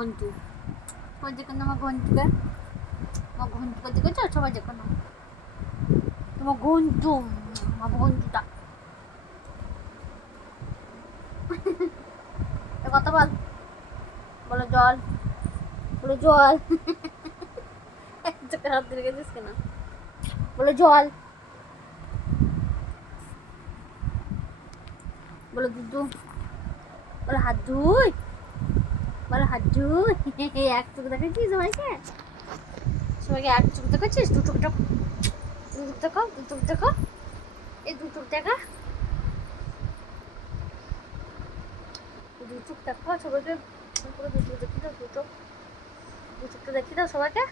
ঘন্টু, সবাই দেখুন আমার ঘন্টুকে, আমার ঘন্টুকে দেখেছো সবাই দেখুন তোমার ঘন্টু, আমার ঘন্টুটা কথা বল, বলো জল, বলো জল। চোখে হাত দিয়ে গেছিস কেন? বলো জল, বলো দুধু, বলো হাত ধুই, বলো হাত ধুই। এক চোখ দেখাচ্ছিস সবাইকে, সবাইকে এক চোখ দেখাচ্ছিস, দু চোখ দেখো, দু চোখ দেখো, দু চোখ দেখো, এই দু চোখ দেখা, দু চোখ দেখো সবাইকে, পুরো দু চোখ দেখি দাও, দু চোখ, দু চোখটা দেখি দাও সবাইকে।